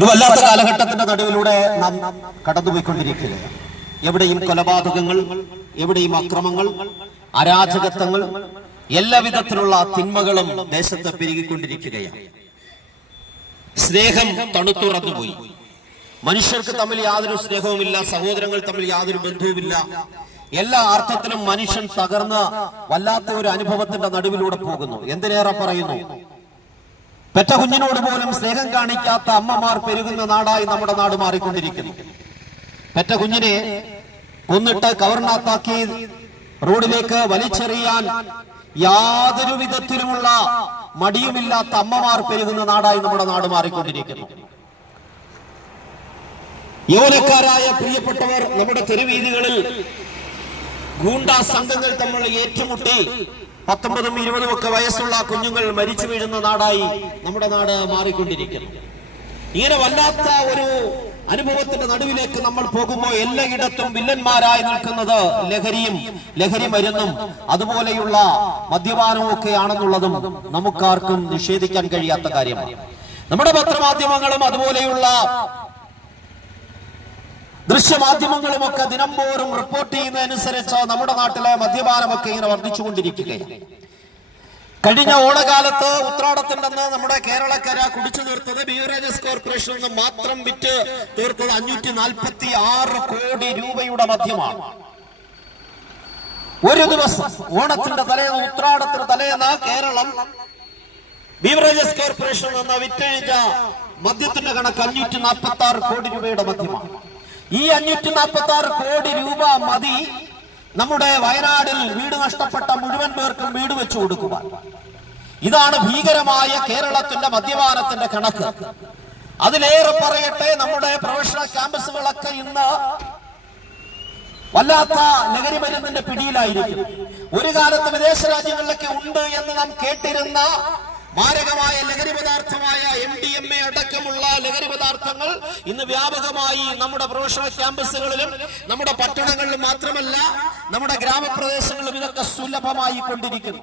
ഒരു വല്ലാത്ത കാലഘട്ടത്തിന്റെ നടുവിലൂടെ നാം കടന്നുപോയിക്കൊണ്ടിരിക്കുകയാണ്. എവിടെയും കൊലപാതകങ്ങൾ, എവിടെയും അക്രമങ്ങൾ, അരാജകത്വങ്ങൾ, എല്ലാവിധത്തിലുള്ള തിന്മകളും ദേശത്ത് പെരുകിക്കൊണ്ടിരിക്കുകയാണ്. സ്നേഹം തണുത്തുറന്നുപോയി. മനുഷ്യർക്ക് തമ്മിൽ യാതൊരു സ്നേഹവുമില്ല, സഹോദരങ്ങൾ തമ്മിൽ യാതൊരു ബന്ധവുമില്ല. എല്ലാ അർത്ഥത്തിലും മനുഷ്യൻ തകർന്ന് വല്ലാത്ത ഒരു അനുഭവത്തിന്റെ നടുവിലൂടെ പോകുന്നു. എന്തിനേറെ പറയുന്നു, പെറ്റ കുഞ്ഞിനോട് പോലും സ്നേഹം കാണിക്കാത്ത അമ്മമാർ പെരുകുന്ന നാടായി നമ്മുടെ നാട് മാറിക്കൊണ്ടിരിക്കുന്നു. പെറ്റ കുഞ്ഞിനെ കൊന്നിട്ട് കവർണാത്താക്കി റോഡിലേക്ക് വലിച്ചെറിയാൻ യാതൊരു വിധത്തിലുമുള്ള മടിയുമില്ലാത്ത അമ്മമാർ പെരുകുന്ന നാടായി നമ്മുടെ നാട് മാറിക്കൊണ്ടിരിക്കുന്നു. യൗവനക്കാരായ പ്രിയപ്പെട്ടവർ നമ്മുടെ തെരുവീതികളിൽ ഗൂണ്ടാ സംഘങ്ങൾ തമ്മിൽ ഏറ്റുമുട്ടി 19ഉം 20ഉം ഒക്കെ വയസ്സുള്ള കുഞ്ഞുങ്ങൾ മരിച്ചു വീഴുന്ന നാടായി നമ്മുടെ നാട് മാറിക്കൊണ്ടിരിക്കുന്നു. ഇങ്ങനെ വല്ലാത്ത ഒരു അനുഭവത്തിന്റെ നടുവിലേക്ക് നമ്മൾ പോകുമ്പോൾ എല്ലായിടത്തും വില്ലന്മാരായി നിൽക്കുന്നത് ലഹരിയും ലഹരി മരുന്നും അതുപോലെയുള്ള മദ്യപാനവും ഒക്കെയാണെന്നുള്ളതും നമുക്കാർക്കും നിഷേധിക്കാൻ കഴിയാത്ത കാര്യമാണ്. നമ്മുടെ പത്രമാധ്യമങ്ങളും അതുപോലെയുള്ള ദൃശ്യമാധ്യമങ്ങളുമൊക്കെ ദിനംതോറും റിപ്പോർട്ട് ചെയ്യുന്നതനുസരിച്ച് നമ്മുടെ നാട്ടിലെ മദ്യപാനമൊക്കെ ഇങ്ങനെ വർദ്ധിച്ചുകൊണ്ടിരിക്കുകയാണ്. കഴിഞ്ഞ ഓണകാലത്ത് ഉത്രാടത്തിണ്ടെന്ന് നമ്മുടെ കേരളക്കര കുടിച്ചു തീർത്തത് ബീവറേജസ് കോർപ്പറേഷനിൽ നിന്ന് മാത്രം വിറ്റ് തീർത്തത് 546 കോടി രൂപയുടെ മദ്യമാണ്. ഒരു ദിവസം ഓണത്തിന്റെ തലേന്ന്, ഉത്രാടത്തിന് തലേന്ന് കേരളം ബീവറേജസ് കോർപ്പറേഷനിൽ നിന്ന് വിറ്റഴിച്ച മദ്യത്തിന്റെ കണക്ക് 546 കോടി രൂപയുടെ മദ്യമാണ്. ഈ 546 കോടി രൂപ മതി നമ്മുടെ വയനാടിൽ വീട് നഷ്ടപ്പെട്ട മുഴുവൻ പേർക്കും വീട് വെച്ചു കൊടുക്കുവാൻ. ഇതാണ് ഭീകരമായ കേരളത്തിന്റെ മദ്യപാനത്തിന്റെ കണക്ക്. അതിലേറെ പറയട്ടെ, നമ്മുടെ പ്രൊഫഷണൽ ക്യാമ്പസുകളൊക്കെ ഇന്ന് വല്ലാത്ത ലഹരി മരുന്നിന്റെ പിടിയിലായിരിക്കും. ഒരു കാലത്ത് വിദേശ രാജ്യങ്ങളിലൊക്കെ ഉണ്ട് എന്ന് നാം കേട്ടിരുന്ന മാരകമായ ലഹരി പദാർത്ഥമായ MDMA അടക്കമുള്ള ലഹരി പദാർത്ഥങ്ങൾ ഇന്ന് വ്യാപകമായി നമ്മുടെ പ്രൊഫഷണൽ ക്യാമ്പസുകളിലും നമ്മുടെ പട്ടണങ്ങളിലും മാത്രമല്ല നമ്മുടെ ഗ്രാമപ്രദേശങ്ങളിലും ഇതൊക്കെ സുലഭമായി കൊണ്ടിരിക്കുന്നു.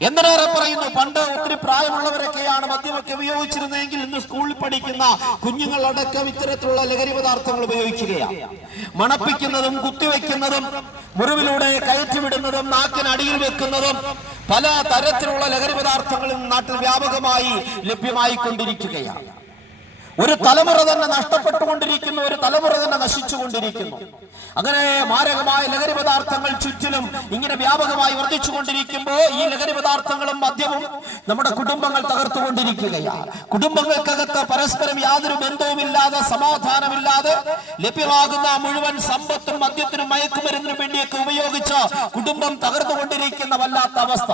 എന്തിനേറെ പറയുന്നു, പണ്ട് ഒത്തിരി പ്രായമുള്ളവരൊക്കെയാണ് മദ്യമൊക്കെ ഉപയോഗിച്ചിരുന്നതെങ്കിൽ ഇന്ന് സ്കൂളിൽ പഠിക്കുന്ന കുഞ്ഞുങ്ങളടക്കം ഇത്തരത്തിലുള്ള ലഹരി പദാർത്ഥങ്ങൾ ഉപയോഗിക്കുകയാണ്. മണപ്പിക്കുന്നതും കുത്തിവെക്കുന്നതും മുറിവിലൂടെ കയറ്റിവിടുന്നതും നാക്കിനടിയിൽ വെക്കുന്നതും പല തരത്തിലുള്ള ലഹരി പദാർത്ഥങ്ങളും നാട്ടിൽ വ്യാപകമായി ലഭ്യമായി കൊണ്ടിരിക്കുകയാണ്. ഒരു തലമുറ തന്നെ നഷ്ടപ്പെട്ടുകൊണ്ടിരിക്കുന്നു, ഒരു തലമുറ തന്നെ നശിച്ചുകൊണ്ടിരിക്കുന്നു. അങ്ങനെ മാരകമായ ലഹരി പദാർത്ഥങ്ങൾ ചുറ്റിലും ഇങ്ങനെ വ്യാപകമായി വർദ്ധിച്ചുകൊണ്ടിരിക്കുമ്പോൾ ഈ ലഹരി പദാർത്ഥങ്ങളും മദ്യവും നമ്മുടെ കുടുംബങ്ങൾ തകർത്തുകൊണ്ടിരിക്കുകയാണ്. കുടുംബങ്ങൾക്കകത്ത് പരസ്പരം യാതൊരു ബന്ധവുമില്ലാതെ, സമാധാനമില്ലാതെ ലഭ്യമാകുന്ന മുഴുവൻ സമ്പത്തും മദ്യത്തിനും മയക്കുമരുന്നിനും വേണ്ടിയൊക്കെ ഉപയോഗിച്ച് കുടുംബം തകർന്നുകൊണ്ടിരിക്കുന്ന വല്ലാത്ത അവസ്ഥ.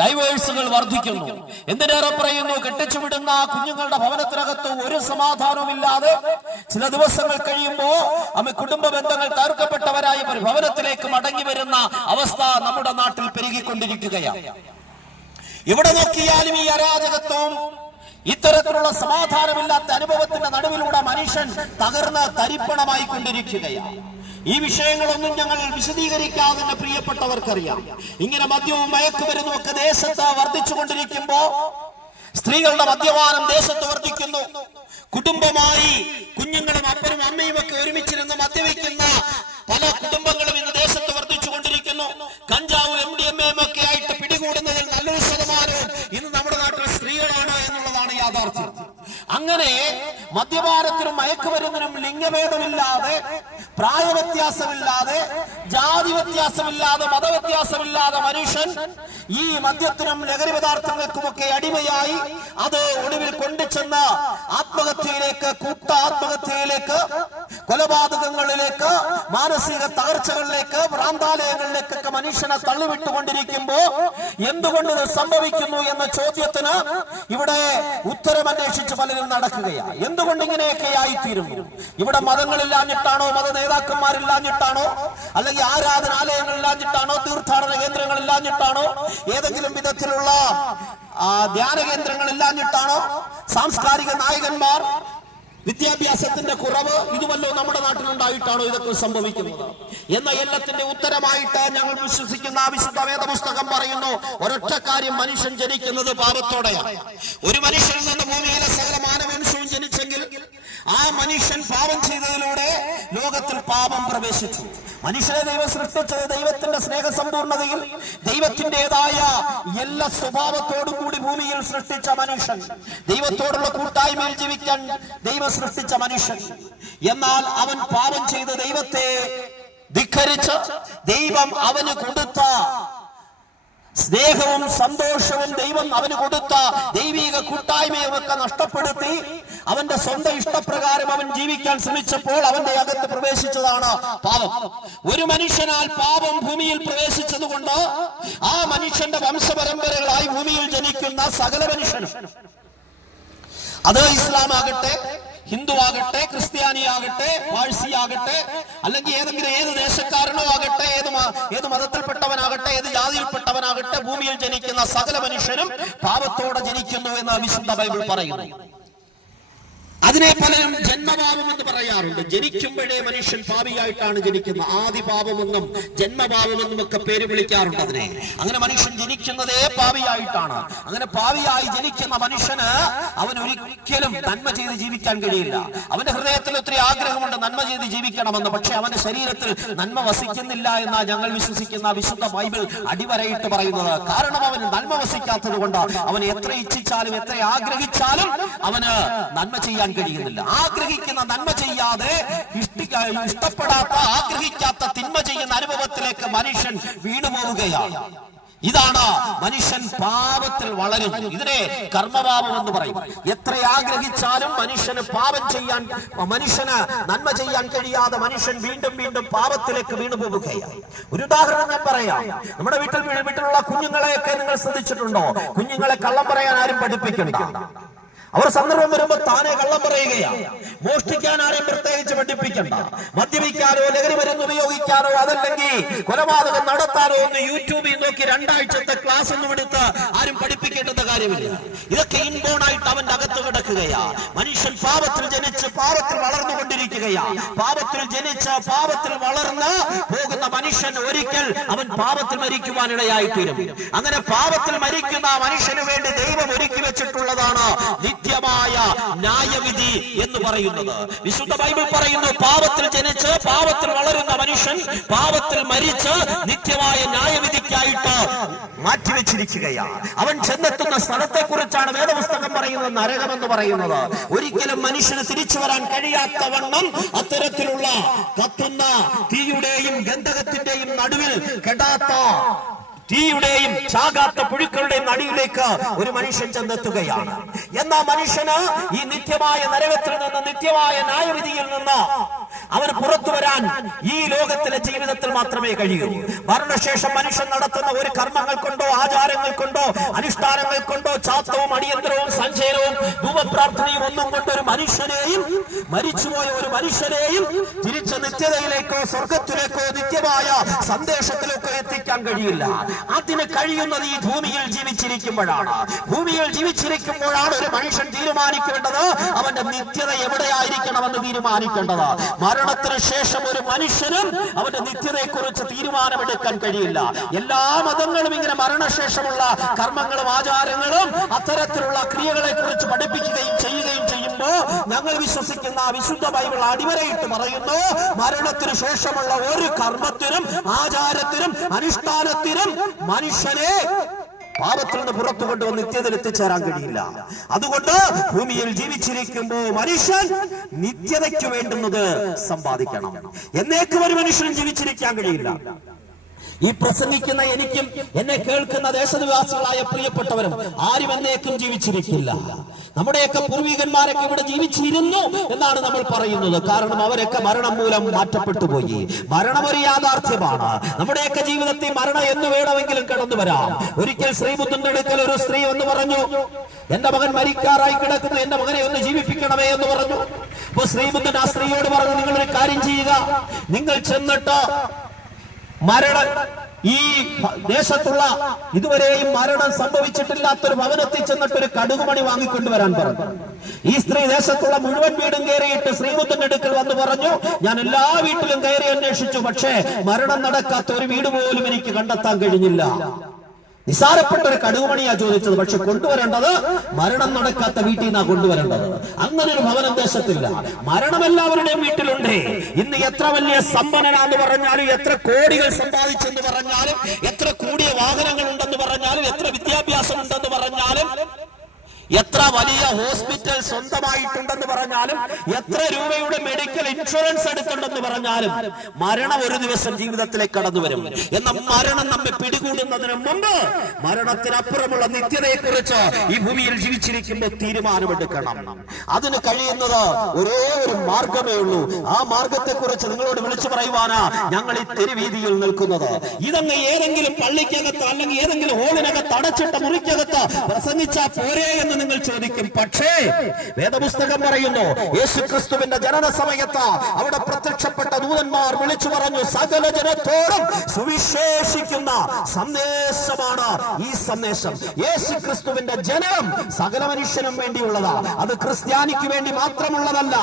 ഡൈവേഴ്സുകൾ വർദ്ധിക്കുന്നു. എന്തിനേറെ പറയുന്നു, കെട്ടിച്ചുവിടുന്ന കുഞ്ഞുങ്ങളുടെ ഭവനത്തിനകത്ത് ഒരു സമാധാനവുമില്ലാതെ ചില ദിവസങ്ങൾ കഴിയുമ്പോൾ കുടുംബ ബന്ധങ്ങൾ തകർക്കപ്പെട്ടവരായ ഭവനത്തിലേക്ക് മടങ്ങി വരുന്ന അവസ്ഥ നമ്മുടെ നാട്ടിൽ പെരുകിക്കൊണ്ടിരിക്കുകയാണ്. എവിടെ നോക്കിയാലും ഈ അരാജകത്വവും ഇത്തരത്തിലുള്ള സമാധാനമില്ലാത്ത അനുഭവത്തിന്റെ നടുവിലൂടെ മനുഷ്യൻ തകർന്ന് തരിപ്പണമായി കൊണ്ടിരിക്കുകയാണ്. ഈ വിഷയങ്ങളൊന്നും ഞങ്ങൾ വിശദീകരിക്കാതെ തന്നെ പ്രിയപ്പെട്ടവർക്കറിയാം. ഇങ്ങനെ മദ്യവും മയക്കുമരുന്നും ഒക്കെ ദേശത്ത് വർദ്ധിച്ചുകൊണ്ടിരിക്കുമ്പോ സ്ത്രീകളുടെ മദ്യപാനം ദേശത്ത് വർദ്ധിക്കുന്നു. കുടുംബമായി കുഞ്ഞുങ്ങളും അപ്പനും അമ്മയും ഒക്കെ ഒരുമിച്ചിരുന്ന് മദ്യവെക്കുന്ന പല കുടുംബങ്ങളും ഇന്ന് ദേശത്ത് വർദ്ധിച്ചുകൊണ്ടിരിക്കുന്നു. കഞ്ചാവും MDMA ഒക്കെ ആയിട്ട് പിടികൂടുന്നതിൽ നല്ലൊരു ശതമാനവും ഇന്ന് നമ്മുടെ നാട്ടിൽ സ്ത്രീകളാണ് എന്നുള്ളതാണ് യാഥാർത്ഥ്യം. അങ്ങനെ മദ്യപാനത്തിനും മയക്കുമരുന്നിനും ലിംഗഭേദമില്ലാതെ, പ്രായവ്യത്യാസമില്ലാതെ, ജാതി വ്യത്യാസമില്ലാതെ, മതവ്യത്യാസമില്ലാതെ മനുഷ്യൻ ഈ മദ്യത്തിനും ലഹരി പദാർത്ഥങ്ങൾക്കുമൊക്കെ അടിമയായി അത് ഒടുവിൽ കൊണ്ടുചെന്ന് ആത്മഹത്യയിലേക്ക്, കൂട്ട ആത്മഹത്യയിലേക്ക്, കൊലപാതകങ്ങളിലേക്ക്, മാനസിക തകർച്ചകളിലേക്ക്, ഭ്രാന്താലയങ്ങളിലേക്കൊക്കെ മനുഷ്യനെ തള്ളിവിട്ടുകൊണ്ടിരിക്കുമ്പോ എന്തുകൊണ്ട് ഇത് സംഭവിക്കുന്നു എന്ന ചോദ്യത്തിന് ഇവിടെ ഉത്തരമന്വേഷിച്ച് പലരും നടക്കുകയാണ്. എന്തുകൊണ്ട് ഇങ്ങനെയൊക്കെ ആയിത്തീരുന്നു? ഇവിടെ മതങ്ങളില്ലാഞ്ഞിട്ടാണോ, മത നേതാക്കന്മാരില്ലാഞ്ഞിട്ടാണോ, അല്ലെങ്കിൽ ആരാധനാലയങ്ങളില്ലാഞ്ഞിട്ടാണോ, തീർത്ഥാടന കേന്ദ്രങ്ങളില്ലാഞ്ഞിട്ടാണോ, ഏതെങ്കിലും വിധത്തിലുള്ള ധ്യാന കേന്ദ്രങ്ങളില്ലാഞ്ഞിട്ടാണോ, സാംസ്കാരിക നായകന്മാർ, വിദ്യാഭ്യാസത്തിന്റെ കുറവ്, ഇതുവല്ലോ നമ്മുടെ നാട്ടിലുണ്ടായിട്ടാണോ ഇതൊക്കെ സംഭവിക്കുന്നത് എന്ന എല്ലാത്തിന്റെ ഉത്തരമായിട്ട് ഞങ്ങൾ വിശ്വസിക്കുന്ന വിശുദ്ധ വേദപുസ്തകം പറയുന്നു, ഒരൊറ്റ കാര്യം, മനുഷ്യൻ ജനിക്കുന്നത് പാപത്തോടെയാണ്. ഒരു മനുഷ്യനിൽ നിന്ന് ഭൂമിയിലെ സകല മാനവംശവും ജനിച്ചെങ്കിൽ ആ മനുഷ്യൻ പാപം ചെയ്തതിലൂടെ ലോകത്തിൽ പാപം പ്രവേശിച്ചു. മനുഷ്യനെ ദൈവം സൃഷ്ടിച്ചത് ദൈവത്തിന്റെ സ്നേഹസമ്പൂർണതയിൽ ദൈവത്തിൻ്റെതായ എല്ലാ സ്വഭാവത്തോടു കൂടി ഭൂമിയിൽ സൃഷ്ടിച്ച മനുഷ്യൻ, ദൈവത്തോടുള്ള കൂട്ടായ്മയിൽ ജീവിക്കാൻ ദൈവം സൃഷ്ടിച്ച മനുഷ്യൻ. എന്നാൽ അവൻ പാപം ചെയ്ത് ദൈവത്തെ ധിക്കരിച്ച് ദൈവം അവന് കൊടുത്ത സ്നേഹവും സന്തോഷവും ദൈവം അവന് കൊടുത്ത ദൈവിക കൂട്ടായ്മയും ഒക്കെ നഷ്ടപ്പെടുത്തി അവന്റെ സ്വന്തം ഇഷ്ടപ്രകാരം അവൻ ജീവിക്കാൻ ശ്രമിച്ചപ്പോൾ അവന്റെ അകത്ത് പ്രവേശിച്ചതാണ് പാപം. ഒരു മനുഷ്യനാൽ പാപം ഭൂമിയിൽ പ്രവേശിച്ചതുകൊണ്ട് ആ മനുഷ്യന്റെ വംശപരമ്പരകളായി ഭൂമിയിൽ ജനിക്കുന്ന സകല മനുഷ്യനും, അത് ഇസ്ലാം ആകട്ടെ, ഹിന്ദു ആകട്ടെ, ക്രിസ്ത്യാനിയാകട്ടെ, പാഴ്സിയാകട്ടെ, അല്ലെങ്കിൽ ഏത് ദേശക്കാരനോ ആകട്ടെ, ഏത് മതത്തിൽപ്പെട്ടവനാകട്ടെ, ഏത് ജാതിയിൽപ്പെട്ടവനാകട്ടെ, ഭൂമിയിൽ ജനിക്കുന്ന സകല മനുഷ്യരും പാപത്തോടെ ജനിക്കുന്നു എന്ന് വിശുദ്ധ ബൈബിൾ പറയുന്നു. അതിനെ പലരും ജന്മപാപം എന്ന് പറയാറുണ്ട്. ജനിക്കുമ്പോഴേ മനുഷ്യൻ പാപിയായിട്ടാണ് ജനിക്കുന്നത്. ആദി പാപമെന്നും ജന്മപാപമെന്നും ഒക്കെ പേര് വിളിക്കാറുണ്ട് അതിനെ. അങ്ങനെ മനുഷ്യൻ ജനിക്കുന്നതേ പാപിയായിട്ടാണ്. അങ്ങനെ പാപിയായി ജനിക്കുന്ന മനുഷ്യന് അവൻ ഒരിക്കലും നന്മ ചെയ്ത് ജീവിക്കാൻ കഴിയില്ല. അവന്റെ ഹൃദയത്തിൽ ഒത്തിരി ആഗ്രഹമുണ്ട് നന്മ ചെയ്ത് ജീവിക്കണമെന്ന്. പക്ഷെ അവന്റെ ശരീരത്തിൽ നന്മ വസിക്കുന്നില്ല എന്നാ ഞങ്ങൾ വിശ്വസിക്കുന്ന വിശുദ്ധ ബൈബിൾ അടിവരയിട്ട് പറയുന്നത്. കാരണം അവന് നന്മ വസിക്കാത്തത് കൊണ്ട് അവൻ എത്ര ഇച്ഛിച്ചാലും എത്ര ആഗ്രഹിച്ചാലും അവന് നന്മ ചെയ്യാൻ കഴിയുന്നില്ല. ആഗ്രഹിക്കുന്ന നന്മ ചെയ്യാതെ ഇഷ്ടപ്പെടാത്ത ആഗ്രഹിക്കാത്ത തിന്മ ചെയ്യുന്ന അനുഭവത്തിലേക്ക് മനുഷ്യൻ വീണുപോവുകയാണ്. ഇതാണ് മനുഷ്യൻ പാപത്തിൽ വളരുന്നത്. ഇതിനെ കർമ്മപാപം എന്ന് പറയും. എത്ര ആഗ്രഹിച്ചാലും മനുഷ്യന് മനുഷ്യന് നന്മ ചെയ്യാൻ കഴിയാതെ മനുഷ്യൻ വീണ്ടും വീണ്ടും പാപത്തിലേക്ക് വീണുപോവുകയാണ്. ഒരു ഉദാഹരണം ഞാൻ പറയാം. നമ്മുടെ വീട്ടിലുള്ള കുഞ്ഞുങ്ങളെയൊക്കെ നിങ്ങൾ ശ്രദ്ധിച്ചിട്ടുണ്ടോ? കുഞ്ഞുങ്ങളെ കള്ളം പറയാൻ ആരും പഠിപ്പിക്കണ്ട. അവർ സന്ദർഭം വരുമ്പോൾ താനെ കള്ളം പറയുകയാണ്. മോഷ്ടിക്കാൻ ആരെയും പ്രത്യേകിച്ച് പഠിപ്പിക്കണ്ട. മദ്യപിക്കാനോ ലഹരി മരുന്ന് ഉപയോഗിക്കാനോ അതല്ലെങ്കിൽ കൊലപാതകം നടത്താനോ ഒന്ന് യൂട്യൂബിൽ നോക്കി 2 ആഴ്ചത്തെ ക്ലാസ് ഒന്നും എടുത്ത് ആരും പഠിപ്പിക്കേണ്ടുന്ന കാര്യമില്ല. ഇതൊക്കെ ഇൻബോൺ ആയിട്ട് അവന്റെ അകത്ത് കിടക്കുകയാ. മനുഷ്യൻ പാപത്തിൽ ജനിച്ച് പാപത്തിൽ വളർന്നുകൊണ്ടിരിക്കുകയാ. പാപത്തിൽ ജനിച്ച് പാപത്തിൽ വളർന്ന് പോകുന്ന മനുഷ്യൻ ഒരിക്കൽ അവൻ പാപത്തിൽ മരിക്കുവാനിടയായിത്തീരും. അങ്ങനെ പാപത്തിൽ മരിക്കുന്ന മനുഷ്യന് വേണ്ടി ദൈവം ഒരുക്കി വെച്ചിട്ടുള്ളതാണ് നിത്യമായ ന്യായവിധി എന്ന് പറയുന്നത്. വിശുദ്ധ ബൈബിൾ പറയുന്നു, പാപത്തിൽ ജനിച്ച് പാപത്തിൽ വളരുന്ന മനുഷ്യൻ പാപത്തിൽ മരിച്ച് നിത്യമായ ന്യായവിധിക്കായിട്ട് മാറ്റിവെച്ചിരിക്കുകയാണ്. അവൻ ചെന്നെത്തുന്ന സ്ഥലത്തെ കുറിച്ചാണ് വേദപുസ്തകം പറയുന്നത് നരകമെന്ന് പറയുന്നത്. ഒരിക്കലും മനുഷ്യന് തിരിച്ചു വരാൻ കഴിയാത്ത വണ്ണം അത്തരത്തിലുള്ള കത്തുന്ന തീയുടെയും ഗന്ധകത്തിന്റെയും നടുവിൽ കെടാത്ത തീയുടെയും ചാകാത്ത പുഴുക്കളുടെയും നടിയിലേക്ക് ഒരു മനുഷ്യൻ ചെന്നെത്തുകയാണ്. എന്നാൽ മനുഷ്യന് ഈ നിത്യമായ നരകത്തിൽ നിന്ന്, നിത്യമായ ന്യായവിധിയിൽ നിന്ന് അവന് പുറത്തു വരാൻ ഈ ലോകത്തിലെ ജീവിതത്തിൽ മാത്രമേ കഴിയൂ. മരണശേഷം മനുഷ്യൻ നടത്തുന്ന ഒരു കർമ്മങ്ങൾ കൊണ്ടോ ആചാരങ്ങൾ കൊണ്ടോ അനുഷ്ഠാനങ്ങൾ കൊണ്ടോ ചാത്തവും അടിയന്തരവും സഞ്ചയനവും ധൂപപ്രാർത്ഥനയും ഒന്നും കൊണ്ട് ഒരു മനുഷ്യനെയും, മരിച്ചുപോയ ഒരു മനുഷ്യനെയും തിരിച്ച് നിത്യതയിലേക്കോ സ്വർഗത്തിലേക്കോ നിത്യമായ സന്ദേശത്തിലേക്കോ എത്തിക്കാൻ കഴിയില്ല. അതിന് കഴിയുന്നത് ഈ ഭൂമിയിൽ ജീവിച്ചിരിക്കുമ്പോഴാണ്. ഭൂമിയിൽ ജീവിച്ചിരിക്കുമ്പോഴാണ് ഒരു മനുഷ്യൻ തീരുമാനിക്കേണ്ടത് അവന്റെ നിത്യത എവിടെയായിരിക്കണമെന്ന് തീരുമാനിക്കേണ്ടത്. മരണത്തിന് ശേഷം ഒരു മനുഷ്യനും അവന്റെ നിത്യതയെ കുറിച്ച് തീരുമാനമെടുക്കാൻ കഴിയില്ല. എല്ലാ മതങ്ങളും ഇങ്ങനെ മരണശേഷമുള്ള കർമ്മങ്ങളും ആചാരങ്ങളും അത്തരത്തിലുള്ള ക്രിയകളെ കുറിച്ച് പഠിപ്പിക്കുകയും ചെയ്യുമ്പോ ഞങ്ങൾ വിശ്വസിക്കുന്ന വിശുദ്ധ ബൈബിൾ അടിവരയിട്ട് പറയുന്നു, മരണത്തിന് ശേഷമുള്ള ഒരു കർമ്മത്തിനും ആചാരത്തിനും അനുഷ്ഠാനത്തിനും മനുഷ്യനെ പാപത്തിൽ നിന്ന് പുറത്തു കൊണ്ടുവന്ന് നിത്യതയിൽ എത്തിച്ചേരാൻ കഴിയില്ല. അതുകൊണ്ട് ഭൂമിയിൽ ജീവിച്ചിരിക്കുമ്പോൾ മനുഷ്യൻ നിത്യതയ്ക്ക് വേണ്ടുന്നത് സമ്പാദിക്കണം. എന്നേക്കും ഒരു മനുഷ്യനും ജീവിച്ചിരിക്കാൻ കഴിയില്ല. ഈ പ്രസംഗിക്കുന്ന എനിക്കും എന്നെ കേൾക്കുന്ന ദേശനിവാസികളായ പ്രിയപ്പെട്ടവരും ആരും എന്നേക്കും ജീവിച്ചിരിക്കില്ല. നമ്മുടെയൊക്കെ പൂർവികന്മാരൊക്കെ ഇവിടെ ജീവിച്ചിരുന്നു എന്നാണ് നമ്മൾ പറയുന്നത്. കാരണം അവരൊക്കെ മരണം മൂലം മാറ്റപ്പെട്ടു പോയി. മരണം ഒരു യാഥാർത്ഥ്യമാണ്. നമ്മുടെയൊക്കെ ജീവിതത്തിൽ മരണം എന്ന് വേണമെങ്കിലും കടന്നു വരാം. ഒരിക്കൽ ശ്രീബുദ്ധന്റെ അടുക്കൽ ഒരു സ്ത്രീ എന്ന് പറഞ്ഞു, എന്റെ മകൻ മരിക്കാറായി കിടക്കുന്നു, എന്റെ മകനെ ഒന്ന് ജീവിപ്പിക്കണമേ എന്ന് പറഞ്ഞു. അപ്പൊ ശ്രീബുദ്ധൻ ആ സ്ത്രീയോട് പറഞ്ഞു, നിങ്ങളൊരു കാര്യം ചെയ്യുക, നിങ്ങൾ ചെന്നിട്ട് ഈ ദേശത്തുള്ള ഇതുവരെയും മരണം സംഭവിച്ചിട്ടില്ലാത്തൊരു ഭവനത്തിൽ ചെന്നിട്ട് ഒരു കടുകുമണി വാങ്ങിക്കൊണ്ടുവരാൻ പറഞ്ഞു. ഈ സ്ത്രീ ദേശത്തുള്ള മുഴുവൻ വീടും കയറിയിട്ട് ശ്രീബുദ്ധന്റെ അടുക്കൽ വന്ന് പറഞ്ഞു, ഞാൻ എല്ലാ വീട്ടിലും കയറി അന്വേഷിച്ചു, പക്ഷേ മരണം നടക്കാത്ത ഒരു വീട് പോലും എനിക്ക് കണ്ടെത്താൻ കഴിഞ്ഞില്ല. നിസാരപ്പെട്ട ഒരു കടുകുമണിയാ ചോദിച്ചത്. പക്ഷെ കൊണ്ടുവരേണ്ടത് മരണം നടക്കാത്ത വീട്ടിൽ നിന്നാ കൊണ്ടുവരേണ്ടത്. അങ്ങനെ ഒരു ഭവനം ദേശത്തില്ല. മരണം എല്ലാവരുടെയും വീട്ടിലുണ്ട്. ഇന്ന് എത്ര വലിയ സമ്പന്നനാന്ന് പറഞ്ഞാലും, എത്ര കോടികൾ സമ്പാദിച്ചെന്ന് പറഞ്ഞാലും, എത്ര കൂടിയ വാഹനങ്ങൾ ഉണ്ടെന്ന് പറഞ്ഞാലും, എത്ര വിദ്യാഭ്യാസം ഉണ്ടെന്ന് പറഞ്ഞാലും, എത്ര വലിയ ഹോസ്പിറ്റൽ സ്വന്തമായിട്ടുണ്ടെന്ന് പറഞ്ഞാലും, എത്ര രൂപയുടെ മെഡിക്കൽ ഇൻഷുറൻസ് എടുത്തിട്ടുണ്ടെന്ന് പറഞ്ഞാലും, മരണം ഒരു ദിവസം ജീവിതത്തിലേക്ക് കടന്നു വരും. എന്നാൽ മരണം നമ്മെ പിടികൂടുന്നതിന് മുമ്പ് മരണത്തിനപ്പുറമുള്ള നിത്യതയെ കുറിച്ച് ഈ ഭൂമിയിൽ ജീവിച്ചിരിക്കുമ്പോൾ തീരുമാനമെടുക്കണം. അതിന് കഴിയുന്നത് ഒരേ ഒരു മാർഗമേ ഉള്ളൂ. ആ മാർഗത്തെ കുറിച്ച് നിങ്ങളോട് വിളിച്ചു പറയുവാനാ ഞങ്ങൾ ഈ തെരുവീതിയിൽ നിൽക്കുന്നത്. ഇതങ്ങ് ഏതെങ്കിലും പള്ളിക്കകത്ത് അല്ലെങ്കിൽ ഏതെങ്കിലും ഹോളിനകത്ത് അടച്ചിട്ട മുറിക്കകത്ത് പ്രസംഗിച്ചാ പോരേ എന്ന് നിങ്ങൾ ചോദിക്കും. പക്ഷേ വേദപുസ്തകം പറയുന്നു, യേശുക്രിസ്തുവിന്റെ ജനന സമയത്ത് അവിടെ പ്രത്യക്ഷപ്പെട്ട ദൂതന്മാർ വിളിച്ചു പറഞ്ഞു, സകല ജനത്തോടും സുവിശേഷിക്കുന്ന സന്ദേശമാണ് ഈ സന്ദേശം. യേശുക്രിസ്തുവിന്റെ ജനനം സകല മനുഷ്യനും വേണ്ടിയുള്ളതാ. അത് ക്രിസ്ത്യാനിക്ക് വേണ്ടി മാത്രമുള്ളതല്ല,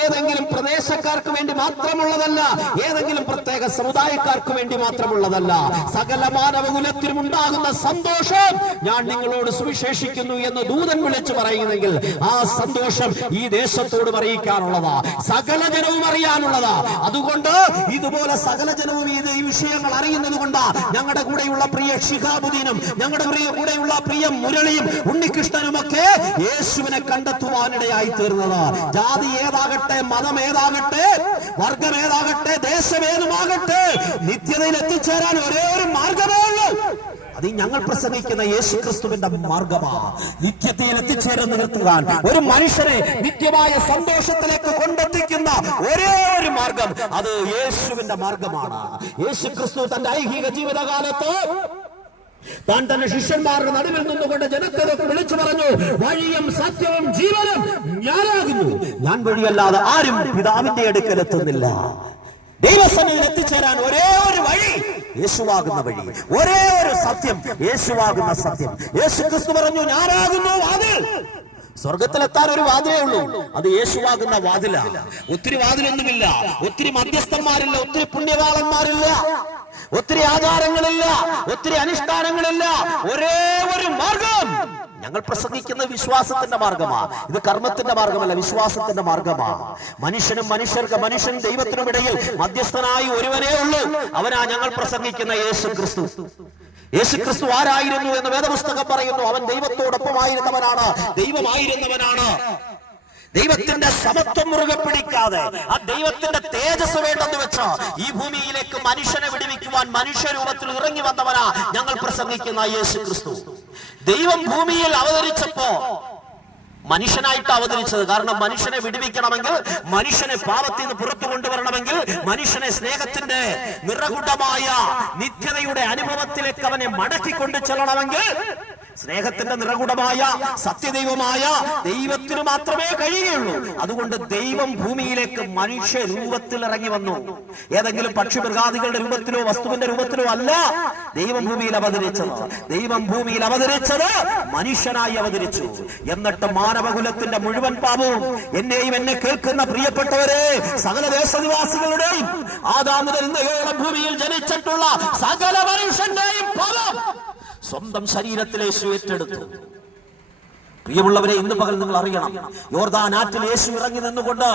ഏതെങ്കിലും പ്രദേശക്കാർക്ക് വേണ്ടി മാത്രമുള്ളതല്ല, ഏതെങ്കിലും പ്രത്യേക സമുദായക്കാർക്ക് വേണ്ടി മാത്രമുള്ളതല്ല. സകല മാനവകുലത്തിനും ഉണ്ടാകുന്ന സന്തോഷം ഞാൻ നിങ്ങളോട് സുവിശേഷിക്കുന്നു എന്ന് ദൂതൻ വിളിച്ചു പറയുന്നെങ്കിൽ ആ സന്തോഷം ഈ ദേശത്തോട് അറിയിക്കാനുള്ളതാ, സകല ജനവും അറിയാനുള്ളതാ. അതുകൊണ്ട് ഇതുപോലെ സകല ജനവും ഈ വിഷയങ്ങൾ അറിയുന്നത് കൊണ്ടാ ഞങ്ങളുടെ കൂടെയുള്ള പ്രിയ ശിഹാബുദ്ദീനും ഞങ്ങളുടെ കൂടെയുള്ള പ്രിയ മുരളിയും ഉണ്ണികൃഷ്ണനും ഒക്കെ യേശുവിനെ കണ്ടെത്തുവാനിടയായി തീർന്നത്. ജാതി ഏതാകട്ടെ, മതം ഏതാകട്ടെ, വർഗം ഏതാകട്ടെ, ദേശമേതുമാകട്ടെ, നിത്യതയിൽ എത്തിച്ചേരാൻ ഒരേ ഒരു മാർഗമേ ഉള്ളൂ. അത് ഞങ്ങൾ പ്രസംഗിക്കുന്ന യേശുക്രിസ്തുവിന്റെ മാർഗമാണ്. നിത്യതയിൽ എത്തിച്ചേർന്ന് നിർത്തുവാൻ, ഒരു മനുഷ്യനെ നിത്യമായ സന്തോഷത്തിലേക്ക് കൊണ്ടെത്തിക്കുന്ന ഒരേ ഒരു മാർഗം അത് യേശുവിന്റെ മാർഗമാണ്. യേശുക്രിസ്തു തന്റെ ഐഹിക ജീവിതകാലത്ത് താൻ തന്റെ ശിഷ്യന്മാരുടെ നടുവിൽ നിന്നുകൊണ്ട് ജനത്തിലേക്ക് വിളിച്ചു പറഞ്ഞു, വഴിയും സത്യവും ജീവനും ഞാനാകുന്നു, ഞാൻ വഴിയല്ലാതെ ആരും പിതാവിന്റെ അടുക്കലെത്തുന്നില്ല. ദൈവസന്നിധിയിൽ എത്തിച്ചേരാൻ ഒരേ ഒരു വഴി യേശുവാകുന്ന വഴി, ഒരേ ഒരു സത്യം യേശുവാകുന്ന സത്യം. യേശുക്രിസ്തു പറഞ്ഞു, ഞാനാകുന്നു വാതിൽ. സ്വർഗത്തിലെത്താൻ ഒരു വാതിലേ ഉള്ളൂ, അത് യേശുവാകുന്ന വാതിലാണ്. ഒത്തിരി വാതിലൊന്നുമില്ല, ഒത്തിരി മധ്യസ്ഥന്മാരില്ല, ഒത്തിരി പുണ്യവാളന്മാരില്ല, ഒത്തിരി ആചാരങ്ങളില്ല, ഒത്തിരി അനുഷ്ഠാനങ്ങളില്ല. ഒരേ ഒരു മാർഗം. ഞങ്ങൾ പ്രസംഗിക്കുന്ന വിശ്വാസത്തിന്റെ മാർഗമാണ്. ഇത് കർമ്മത്തിന്റെ മാർഗമല്ല, വിശ്വാസത്തിന്റെ മാർഗമാണ്. മനുഷ്യനും ദൈവത്തിനും ഇടയിൽ മധ്യസ്ഥനായി ഒരുവനേ ഉള്ളൂ. അവനാ ഞങ്ങൾ പ്രസംഗിക്കുന്ന യേശുക്രിസ്തു. യേശുക്രിസ്തു ആരായിരുന്നു എന്ന് വേദപുസ്തകം പറയുന്നു. അവൻ ദൈവത്തോടൊപ്പമായിരുന്നവനാണ്, ദൈവമായിരുന്നവനാണ്. ദൈവത്തിന്റെ സമത്വം മുറുകെ പിടിക്കാതെ ആ ദൈവത്തിന്റെ തേജസ് വേണ്ടെന്ന് വെച്ച് ഈ ഭൂമിയിലേക്ക് മനുഷ്യനെ വിടുവിക്കുവാൻ മനുഷ്യരൂപത്തിൽ ഇറങ്ങി വന്നവനാ ഞങ്ങൾ പ്രസംഗിക്കുന്ന യേശുക്രിസ്തു. ദൈവം ഭൂമിയിൽ അവതരിച്ചപ്പോ മനുഷ്യനായിട്ട് അവതരിച്ചത്. കാരണം മനുഷ്യനെ വിടുവിക്കണമെങ്കിൽ, മനുഷ്യനെ പാപത്തിൽ നിന്ന് പുറത്തു കൊണ്ടുവരണമെങ്കിൽ, മനുഷ്യനെ സ്നേഹത്തിന്റെ നിറകുടമായ നിത്യതയുടെ അനുഭവത്തിലേക്ക് അവനെ മടക്കിക്കൊണ്ടു ചെല്ലണമെങ്കിൽ സ്നേഹത്തിന്റെ നിറകുടമായ സത്യദൈവമായ ദൈവത്തിന് മാത്രമേ കഴിയുകയുള്ളൂ. അതുകൊണ്ട് ദൈവം ഭൂമിയിലേക്ക് മനുഷ്യ രൂപത്തിൽ ഇറങ്ങി വന്നു. ഏതെങ്കിലും പക്ഷിമൃഗാദികളുടെ രൂപത്തിലോ വസ്തുവിന്റെ രൂപത്തിലോ അല്ല ദൈവം ഭൂമിയിൽ അവതരിച്ചത്. ദൈവം ഭൂമിയിൽ അവതരിച്ചത് മനുഷ്യനായി അവതരിച്ചു. എന്നിട്ട് മാനവകുലത്തിന്റെ മുഴുവൻ പാപവും എന്നെയും എന്നെ കേൾക്കുന്ന പ്രിയപ്പെട്ടവരെ സകല ദേശനിവാസികളുടെയും ആദാം മുതൽ ഇന്നയോളം ഭൂമിയിൽ ജനിച്ചിട്ടുള്ള സകല മനുഷ്യന്റെയും പാപം സ്വന്തം ശരീരത്തിൽ യേശു ഏറ്റെടുത്തു. പ്രിയമുള്ളവരെ, ഇന്ന് പകൽ നിങ്ങൾ അറിയണം, യോർദാൻ ആറ്റിൽ യേശു ഇറങ്ങി നിന്നുകൊണ്ട്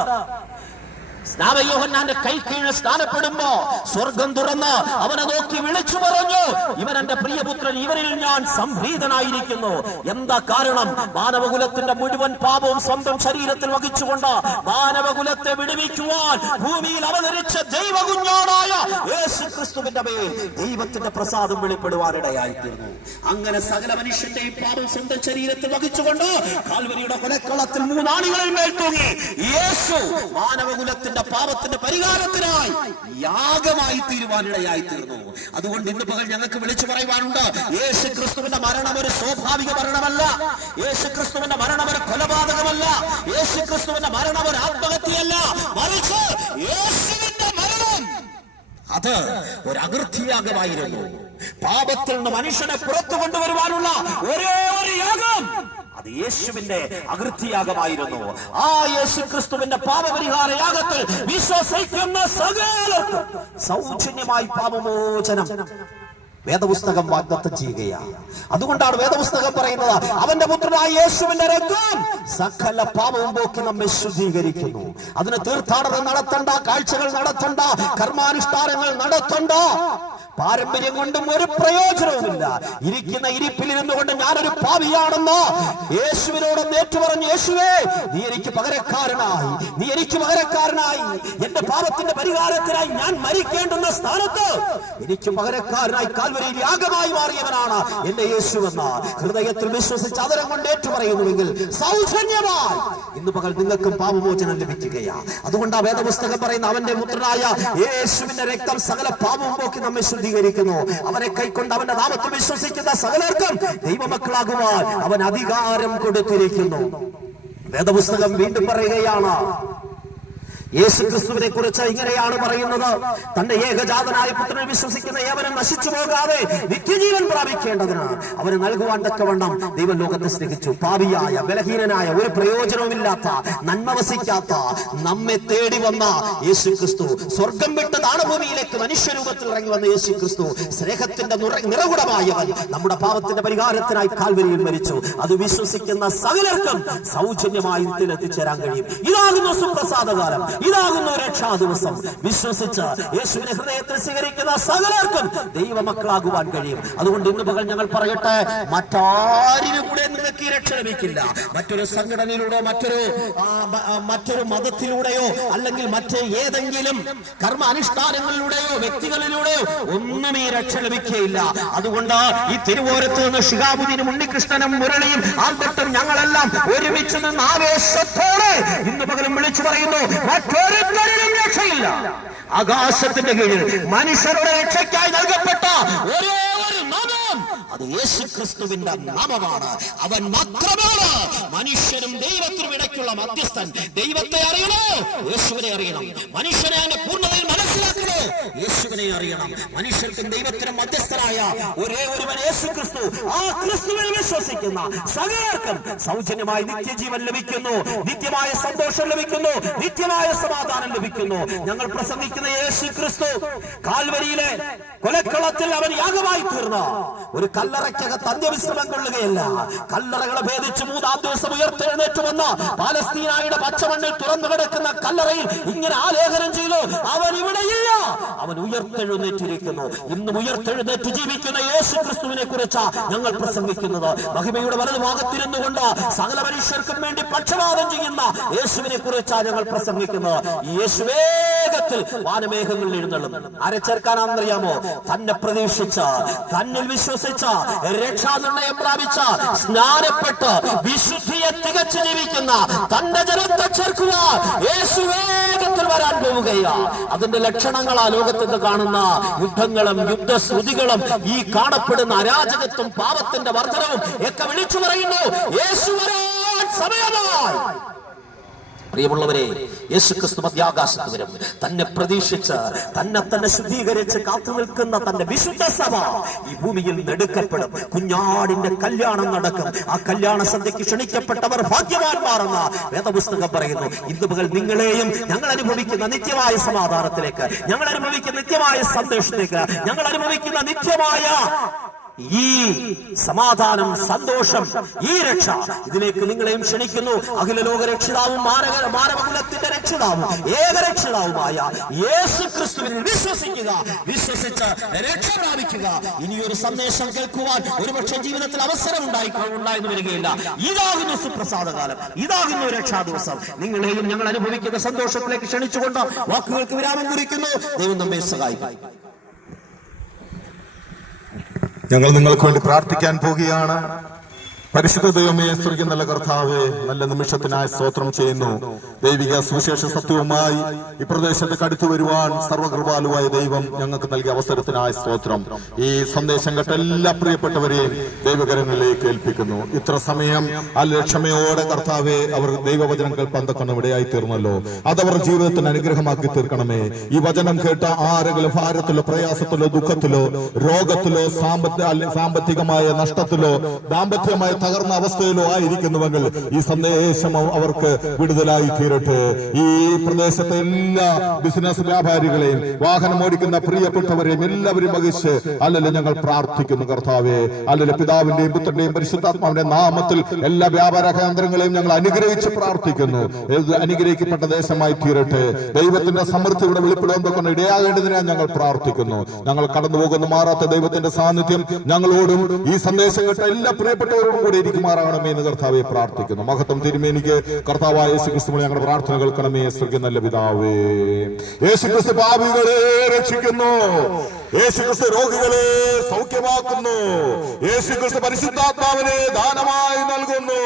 സ്നാപകയോഹന്നാന്റെ കൈ കീഴിൽ സ്നാനപ്പെടുമ്പോ സ്വർഗം തുറന്ന് അവനെ നോക്കി വിളിച്ചു പറഞ്ഞു, ഇവൻ എന്റെ പ്രിയപുത്രൻ, ഇവനിൽ ഞാൻ സംപ്രീതനായിരിക്കുന്നു. എന്താ കാരണം? മാനവകുലത്തിന്റെ മുഴുവൻ പാപവും സ്വന്തം ശരീരത്തിൽ വഹിച്ചുകൊണ്ട് മാനവകുലത്തെ വിടുവിക്കുവാൻ ഭൂമിയിൽ അവതരിച്ച ദൈവകുഞ്ഞാടായ യേശുക്രിസ്തുവിന്റെ മേൽ ദൈവത്തിന്റെ പ്രസാദം വെളിപ്പെടുവാനിടയായിത്തീർന്നു. അങ്ങനെ സകല മനുഷ്യന്റെയും പാപം സ്വന്തം ശരീരത്തിൽ വഹിച്ചുകൊണ്ട് കാൽവരിയുടെ കൊലക്കളത്തിൽ 3 ആണികളിൽ മേൽ തൂങ്ങി യേശു മാനവകുലത്തിന്റെ പാപത്തിന്റെ പരിഹാരത്തിനായി യാഗമായി തീരുവാനിടയായി തീർന്നു. അതുകൊണ്ട് ഇന്ന് പകൽ ഞങ്ങൾക്ക് വിളിച്ചു പറയുവാനുണ്ട്, യേശുക്രിസ്തുവിന്റെ മരണം ഒരു സ്വാഭാവിക മരണമല്ല, യേശുക്രിസ്തുവിന്റെ മരണം ഒരു കൊലപാതകമല്ല, യേശുക്രിസ്തുവിന്റെ മരണം ഒരു ആത്മഹത്യയല്ല, മറിച്ച് യേശുവിന്റെ മരണം അത് ഒരു അകൃത്യയാഗമായിരുന്നു. പാപത്തിൽ നിന്ന് മനുഷ്യനെ പുറത്തു കൊണ്ടുവരുവാനുള്ള ഒരേ ഒരു യാഗം അത് യേശുവിന്റെ അകൃത്യയാഗമായിരുന്നു. ആ യേശുക്രിസ്തുവിന്റെ പാപപരിഹാര യാഗത്തിൽ വിശ്വസിക്കുന്ന സകലർക്കും സൗജന്യമായി പാപമോചനം വേദപുസ്തകം വാഗ്ദത്തം ചെയ്യുകയാണ്. അതുകൊണ്ടാണ് വേദപുസ്തകം പറയുന്നത്, അവന്റെ പുത്രനായ യേശുവിന്റെ രക്തം സകല പാപവും പോക്കി നമ്മെ ശുദ്ധീകരിക്കുന്നു. അതിന് തീർത്ഥാടനം നടത്തണ്ട, കാഴ്ചകൾ നടത്തണ്ട, കർമാനുഷ്ഠാനങ്ങൾ നടത്തണ്ട. പാരമ്പര്യം കൊണ്ടും ഒരു പ്രയോജനവുമില്ല. ഇരിക്കുന്ന ഇരിപ്പിലിരുന്നു കൊണ്ട് ഞാനൊരു പാപിയാണെന്ന് യേശുവിനോട് ഏറ്റുപറഞ്ഞു, യേശുവേ നീ എനിക്ക് പകരക്കാരനായി, നീ എനിക്ക് പകരക്കാരനായി, എന്റെ പാപത്തിന്റെ പരിഹാരത്തിനായി ഞാൻ മരിക്കേണ്ടുന്ന സ്ഥാനത്ത് എനിക്ക് പകരക്കാരനായി കാൽവരിയിൽ യാഗമായി മാറിയവനാണ് എന്റെ യേശുവെന്ന ഹൃദയത്തിൽ വിശ്വസിച്ച് അതരം കൊണ്ട് ഏറ്റുപറയുന്നുവെങ്കിൽ സൗജന്യമായി ഇന്ന് പകൽ നിങ്ങൾക്കും പാപമോചനം ലഭിക്കുകയാണ്. അതുകൊണ്ടാണ് വേദപുസ്തകം പറയുന്ന അവന്റെ പുത്രനായ യേശുവിന്റെ രക്തം സകല പാപവും പോക്കി നമ്മെ ശുദ്ധീകരിക്കുന്നു. അവനെ കൈക്കൊണ്ട് അവന്റെ നാമത്തിൽ വിശ്വസിക്കുന്ന സകലർക്കും ദൈവമക്കളാകുവാൻ അവൻ അധികാരം കൊടുത്തിരിക്കുന്നു. വേദപുസ്തകം വീണ്ടും പറയുകയാണ്, യേശു ക്രിസ്തുവിനെ കുറിച്ച് ഇങ്ങനെയാണ് പറയുന്നത്, തന്റെ ഏകജാതനായ പുത്രനെ വിശ്വസിക്കുന്ന ഏവനും നശിച്ചു പോകാതെ നിത്യജീവൻ പ്രാപിക്കേണ്ടതിന് അവന് നൽകുവാൻ തക്കവണ്ണം ദൈവം ലോകത്തെ സ്നേഹിച്ചു. പാപിയായ, ബലഹീനനായ, ഒരു പ്രയോജനവുമില്ലാത്ത, നന്മ വസിക്കാത്ത നമ്മെ തേടി വന്ന യേശു ക്രിസ്തു, സ്വർഗം വിട്ട് താണഭൂമിയിലേക്ക് മനുഷ്യരൂപത്തിൽ ഇറങ്ങി വന്ന യേശു ക്രിസ്തു, സ്നേഹത്തിന്റെ നിറകുടമായവൻ നമ്മുടെ പാപത്തിന്റെ പരിഹാരത്തിനായി കാൽവരിയിൽ മരിച്ചു. അത് വിശ്വസിക്കുന്ന സകലർക്കും സൗജന്യമായി എത്തിച്ചേരാൻ കഴിയും. ഇതാകുന്നു സുപ്രസാദകാലം, ഇതാകുന്നു രക്ഷാ ദിവസം. വിശ്വസിച്ച് യേശുവിനെ ഹൃദയത്തിൽ സ്വീകരിക്കുന്ന സകലർക്കും ദൈവമക്കളാകുവാൻ കഴിയും. അതുകൊണ്ട് ഇന്ന് പകൽ ഞങ്ങൾ പറയട്ടെ, മറ്റാരിലും കൂടെ നിങ്ങൾക്ക് ഈ രക്ഷ ലഭിക്കില്ല. മറ്റൊരു സംഘടനയിലൂടെ, മറ്റൊരു മതത്തിലൂടെയോ അല്ലെങ്കിൽ മറ്റ് ഏതെങ്കിലും കർമ്മ അനുഷ്ഠാനങ്ങളിലൂടെയോ വ്യക്തികളിലൂടെയോ ഒന്നും ഈ രക്ഷ ലഭിക്കുകയില്ല. അതുകൊണ്ട് ഈ തിരുവോരത്ത് നിന്ന് ശിഹാബുദ്ദീനും ഉണ്ണികൃഷ്ണനും മുരളിയും ആൽബർട്ടും ഞങ്ങളെല്ലാം ഒരുമിച്ച് നിന്ന് ആവേശത്തോടെ ഇന്ന് പകലും വിളിച്ചു പറയുന്നു, മറ്റൊരുത്തരിലും രക്ഷയില്ല. ആകാശത്തിന്റെ കീഴിൽ മനുഷ്യരുടെ രക്ഷയ്ക്കായി നൽകപ്പെട്ട ഒരേ ഒരു നാമം അത് യേശു ക്രിസ്തുവിന്റെ നാമമാണ്. അവൻ മാത്രമാണ് മനുഷ്യനും ദൈവത്തിനും ഇടയ്ക്കുള്ള മധ്യസ്ഥൻ. ദൈവത്തെ അറിയണോ, യേശുവിനെ അറിയണം. മനുഷ്യനെ അതിന്റെ പൂർണ്ണതയിൽ മനസ്സിലാക്കണോ, യേശുവിനെ അറിയണം. മനുഷ്യർക്കും ദൈവത്തിനും മധ്യസ്ഥനായ ഒരേ ഒരുവൻ യേശു ക്രിസ്തു. ആ ക്രിസ്തുവിനെ വിശ്വസിക്കുന്ന സകലർക്കും സൗജന്യമായി നിത്യജീവൻ ലഭിക്കുന്നു, നിത്യമായ സന്തോഷം ലഭിക്കുന്നു, നിത്യമായ സമാധാനം ലഭിക്കുന്നു. ഞങ്ങൾ പ്രസംഗിക്കുന്ന യേശു ക്രിസ്തു കാൽവരിയിലെ കൊലക്കളത്തിൽ അവൻ യാഗമായി തീർന്ന ഒരു കല്ലറയ്ക്കകത്ത് അന്ത്യവിശ്രമം കൊള്ളുകയല്ല. കല്ലറകളെ ഭേദിച്ച് മൂന്നാം ദിവസം ഉയർത്തെഴുന്നേറ്റ് വന്ന പാലസ്തീനായുടെ പച്ചമണ്ണിൽ തുറന്നു കിടക്കുന്ന കല്ലറയിൽ ഇങ്ങനെ ആലേഖനം ചെയ്തു, അവൻ ഇവിടെയില്ല, അവൻ ഉയർത്തെഴുന്നേറ്റിരിക്കുന്നു. ഇന്നും ഉയർത്തെഴുന്നേറ്റ് ജീവിക്കുന്ന യേശു ക്രിസ്തുവിനെ കുറിച്ച് ഞങ്ങൾ പ്രസംഗിക്കുന്നത്. മഹിമയുടെ വലതുഭാഗത്തിരുന്നു കൊണ്ട് സകല മനുഷ്യർക്കും വേണ്ടി പക്ഷപാതം ചെയ്യുന്ന യേശുവിനെ കുറിച്ചാണ് ഞങ്ങൾ പ്രസംഗിക്കുന്നത്. ഈ യേശു വേഗത്തിൽ വാനമേഘങ്ങളിൽ എഴുന്നള്ളും. ആരെ ചേർക്കാനാണെന്നറിയാമോ? തന്നെ പ്രതീക്ഷിച്ച, തന്നിൽ വിശ്വസിച്ച, രക്ഷാനിർണയം പ്രാപിച്ച, സ്നാനപ്പെട്ട് വിശുദ്ധിയെ തികച്ചു ജീവിക്കുന്ന തന്റെ ജനത്തെ ചേർക്കുവാൻ യേശു വേഗത്തിൽ വരാൻ പോവുകയാണ്. അതിന്റെ ലക്ഷണങ്ങളാ ലോകത്ത് കാണുന്ന യുദ്ധങ്ങളും യുദ്ധശ്രുതികളും ഈ കാണപ്പെടുന്ന അരാജകത്വം, പാപത്തിന്റെ വർധനവും ഒക്കെ വിളിച്ചു പറയുന്നു, യേശു വരാൻ സമയമായി. പ്രിയമുള്ളവരെ, യേശുക്രിസ്തു മധ്യാകാശത്ത് വരും. തന്നെ പ്രതീക്ഷിച്ച്, തന്നെ ശുദ്ധീകരിച്ച് കാത്തു നിൽക്കുന്ന തന്റെ വിശുദ്ധ സഭ ഈ ഭൂമിയിൽ നെടുക്കപ്പെടും. കുഞ്ഞാടിന്റെ കല്യാണം നടക്കും. ആ കല്യാണ സന്ധ്യയ്ക്ക് ക്ഷണിക്കപ്പെട്ടവർ ഭാഗ്യവാന്മാരെന്ന് വേദപുസ്തകം പറയുന്നു. ഇന്ന് പകൽ നിങ്ങളെയും ഞങ്ങൾ അനുഭവിക്കുന്ന നിത്യമായ സമാധാനത്തിലേക്ക്, ഞങ്ങൾ അനുഭവിക്കുന്ന നിത്യമായ സന്തോഷത്തിലേക്ക്, ഞങ്ങൾ അനുഭവിക്കുന്ന നിത്യമായ ഈ സമാധാനം, സന്തോഷം, ഈ രക്ഷ, ഇതിലേക്ക് നിങ്ങളെയും ക്ഷണിക്കുന്നു. അഖില ലോക രക്ഷിതാവും മാനവകുലത്തിന്റെ രക്ഷിതാവും ഏകരക്ഷിതാവുമായ യേശു ക്രിസ്തുവിനെ വിശ്വസിക്കുക, വിശ്വസിച്ച് രക്ഷ പ്രാപിക്കുക. ഇനിയൊരു സന്ദേശം കേൾക്കുവാൻ ഒരുപക്ഷെ ജീവിതത്തിൽ അവസരം ഉണ്ടായെന്ന് വരികയില്ല. ഇതാകുന്നു സുപ്രസാദകാലം, ഇതാകുന്നു രക്ഷാ ദിവസം. നിങ്ങളെയും ഞങ്ങൾ അനുഭവിക്കുന്ന സന്തോഷത്തിലേക്ക് ക്ഷണിച്ചുകൊണ്ട് വാക്കുകൾക്ക് വിരാമം കുറിക്കുന്നു. ദൈവം നമ്മെ സഹായിക്കും. ഞങ്ങൾ നിങ്ങൾക്ക് വേണ്ടി പ്രാർത്ഥിക്കാൻ പോകുകയാണ്. പരിശുദ്ധ ദൈവമേ, സ്വർഗ്ഗം നല്ല കർത്താവേ, നല്ല നിമിഷത്തിനായി സ്തോത്രം ചെയ്യുന്നു. ദൈവിക സുവിശേഷ സത്യവുമായി ഈ പ്രദേശത്തേക്ക് അടുത്തു വരുവാൻ സർവകൃപാലുവായ ദൈവം ഞങ്ങൾക്ക് നൽകിയ അവസരത്തിനായി സ്തോത്രം. ഈ സന്ദേശം കേട്ട എല്ലാ പ്രിയപ്പെട്ടവരെയും ദൈവകരങ്ങളിലേക്ക് ഏൽപ്പിക്കുന്നു. ഇത്ര സമയം ക്ഷമയോടെ കർത്താവെ അവർ ദൈവവചനം കേൾപ്പാൻ തക്കണം ഇടയായി തീർന്നല്ലോ. അതവർ ജീവിതത്തിന് അനുഗ്രഹമാക്കി തീർക്കണമേ. ഈ വചനം കേട്ട ആരെങ്കിലും ഭാരത്തിലോ, പ്രയാസത്തിലോ, ദുഃഖത്തിലോ, രോഗത്തിലോ, സാമ്പത്തികമായ നഷ്ടത്തിലോ, ദാമ്പത്യമായ തകർന്ന അവസ്ഥയിലോ ആയിരിക്കുന്നുവെങ്കിൽ ഈ സന്ദേശം അവർക്ക് വിടുതലായി തീരട്ടെ. ഈ പ്രദേശത്തെ എല്ലാ ബിസിനസ് വ്യാപാരികളെയും വാഹനം ഓടിക്കുന്ന പ്രിയപ്പെട്ടവരെയും എല്ലാവരും വഹിച്ച് അല്ലല്ലേ ഞങ്ങൾ പ്രാർത്ഥിക്കുന്നു കർത്താവേ. അല്ലല്ലേ പിതാവിന്റെയും പുത്രന്റെയും പരിശുദ്ധാത്മാവിന്റെ നാമത്തിൽ എല്ലാ വ്യാപാര കേന്ദ്രങ്ങളെയും ഞങ്ങൾ അനുഗ്രഹിച്ച് പ്രാർത്ഥിക്കുന്നു. അനുഗ്രഹിക്കപ്പെട്ട ദേശമായി തീരട്ടെ. ദൈവത്തിന്റെ സമൃദ്ധി ഇവിടെ വെളിപ്പെടുവാൻ തൊക്കെ ഇടയാകേണ്ടതിനായി ഞങ്ങൾ പ്രാർത്ഥിക്കുന്നു. ഞങ്ങൾ കടന്നു പോകുന്ന മാറാത്ത ദൈവത്തിന്റെ സാന്നിധ്യം ഞങ്ങളോടും ഈ സന്ദേശം കേട്ട എല്ലാ പ്രിയപ്പെട്ടവരോടും കൂടി ഇരിക്കുമാറാകണമേ എന്ന് കർത്താവെ പ്രാർത്ഥിക്കുന്നു. മഹത്വം തിരുമേനിക്ക് കർത്താവായ യേശുക്രിസ്തു ഞങ്ങളുടെ പ്രാർത്ഥന കേൾക്കണമേ. സ്വർഗ്ഗ നല്ല പിതാവേ. യേശുക്രിസ്തു പാപികളെ രക്ഷിക്കുന്നു. യേശുക്രിസ്തു രോഗികളെ സൗഖ്യമാക്കുന്നു. യേശുക്രിസ്തു പരിശുദ്ധാത്മാവിനെ ദാനമായി നൽകുന്നു.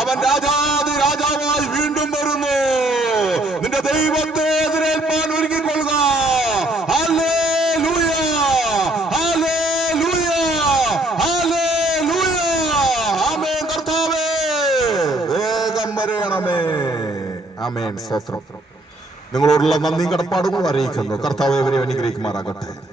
അവൻ രാജാതി രാജാവായി വീണ്ടും വരുന്നു. നിന്റെ ദൈവത്തെ എതിരേൽപ്പാൻ ഒരുങ്ങിക്കൊള്ളുക. ഹല്ലേലൂയ, ഹല്ലേലൂയ, ഹല്ലേലൂയ. ആമേൻ. കർത്താവേ വേഗം വരണമേ. ആമേൻ. സ്തോത്രം. നിങ്ങളോടുള്ള നന്ദിയും കടപ്പാടും അറിയിക്കുന്നു. കർത്താവേ അവരെ അനുഗ്രഹിക്കുമാറാകട്ടെ.